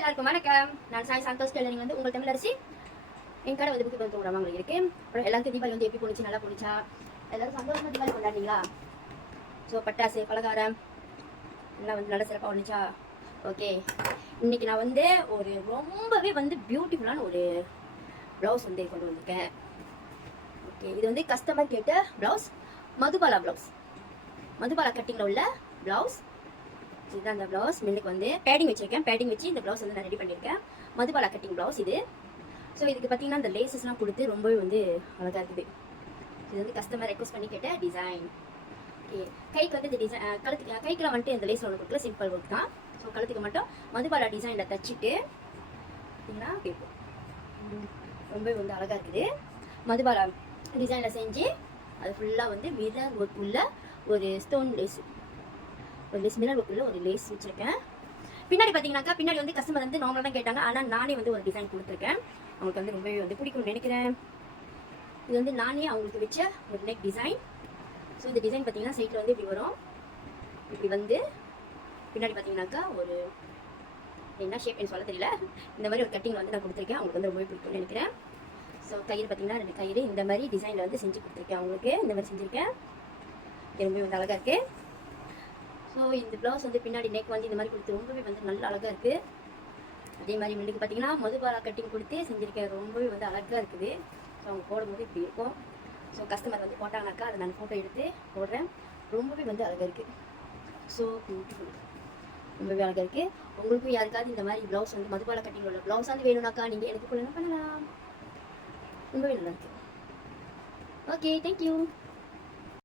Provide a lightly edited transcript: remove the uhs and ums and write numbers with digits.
எல்லாருக்கும் வணக்கம். நான் சாய் சந்தோஷ் டெய்லரிங் வந்து உங்கள் தமிழரசி. என் கடை வந்து புக்கு வந்து உங்களுக்கு இருக்கு. அப்புறம் எல்லாருக்கும் தீபாவளி வந்து எப்படி போணுச்சு, நல்லா போணுச்சா, எல்லாரும் சந்தோஷமா தீபாவளி கொண்டாடிங்களா? ஸோ பட்டாசு பலகாரம் எல்லாம் வந்து நல்ல சிறப்பாக வந்துச்சா? ஓகே, இன்னைக்கு நான் வந்து ஒரு ரொம்பவே வந்து பியூட்டிஃபுல்லான ஒரு ப்ளவுஸ் வந்து கொண்டு வந்திருக்கேன். ஓகே, இது வந்து கஸ்டமர் கேட்ட ப்ளவுஸ், மதுபாலா ப்ளவுஸ், மதுபாலா கட்டிங்கில் உள்ள ப்ளவுஸ். இதுதான் அந்த ப்ளவுஸ். மின்னுக்கு வந்து பேடிங் வச்சிருக்கேன். பேடிங் வச்சு இந்த ப்ளவுஸ் வந்து நான் ரெடி பண்ணியிருக்கேன். மதுபாலா கட்டிங் ப்ளவுஸ் இது. ஸோ இதுக்கு பார்த்தீங்கன்னா இந்த லேசஸ்லாம் கொடுத்து ரொம்பவே வந்து அழகாக இருக்குது. இது வந்து கஸ்டமர் ரெக்வஸ்ட் பண்ணி கேட்ட டிசைன். ஓகே, கைக்கு வந்து இந்த டிசைன் கழுத்துக்கு கைக்கெல்லாம் வந்துட்டு இந்த லேஸ் ஒன்று கொடுக்கல, சிம்பிள் ஒர்க் தான். ஸோ கழுத்துக்கு மட்டும் மதுபாலா டிசைனில் தச்சுட்டு பார்த்தீங்கன்னா கேட்போம். ரொம்பவே வந்து அழகாக இருக்குது. மதுபாலா டிசைனில் செஞ்சு அது ஃபுல்லாக வந்து மிரர் ஒர்க் உள்ள ஒரு ஸ்டோன் லேஸ், ஒரு லேஸ் மிரர் ஒர்க்குள்ள ஒரு லேஸ் வச்சிருக்கேன். பின்னாடி பார்த்தீங்கன்னாக்கா பின்னாடி வந்து கஸ்டமர் வந்து நார்மலாக தான் கேட்டாங்க. ஆனால் நானே வந்து ஒரு டிசைன் கொடுத்துருக்கேன். அவங்களுக்கு வந்து ரொம்பவே வந்து பிடிக்கும்னு நினைக்கிறேன். இது வந்து நானே அவங்களுக்கு வச்ச ஒரு நெக் டிசைன். ஸோ இந்த டிசைன் பார்த்தீங்கன்னா சைட்டில் வந்து இப்படி வரும். இப்படி வந்து பின்னாடி பார்த்தீங்கன்னாக்கா ஒரு என்ன ஷேப்னு சொல்ல தெரியல, இந்த மாதிரி ஒரு கட்டிங் வந்து நான் கொடுத்துருக்கேன். அவங்களுக்கு வந்து ரொம்பவே பிடிக்கும்னு நினைக்கிறேன். ஸோ கயிறு பார்த்தீங்கன்னா 2 கயிறு இந்த மாதிரி டிசைனில் வந்து செஞ்சு கொடுத்துருக்கேன். அவங்களுக்கு இந்த மாதிரி செஞ்சுருக்கேன். ரொம்பவே வந்து அழகாக இருக்குது. ஸோ இந்த ப்ளவுஸ் வந்து பின்னாடி நெக் வந்து இந்த மாதிரி கொடுத்து ரொம்பவே வந்து நல்ல அழகாக இருக்குது. அதே மாதிரி முன்னுக்கு பார்த்தீங்கன்னா மதுபாலா கட்டிங் கொடுத்து செஞ்சுருக்கேன். ரொம்பவே வந்து அழகாக இருக்குது. ஸோ அவங்க போடும்போது இப்படி இருக்கும். ஸோ கஸ்டமர் வந்து போட்டாங்கனாக்கா அதை நான் ஃபோட்டோ எடுத்து போடுறேன். ரொம்பவே வந்து அழகாக இருக்குது. ஸோ பியூட்டிஃபுல், ரொம்பவே அழகாக இருக்குது. உங்களுக்கும் யாருக்காவது இந்த மாதிரி ப்ளவுஸ் வந்து மதுபாலா கட்டிங் உள்ள ப்ளவுஸ் வந்து வேணும்னாக்கா நீங்கள் எனக்கு கூட என்ன பண்ணலாம். ரொம்பவே நல்லா இருக்குது. Okay, thank you.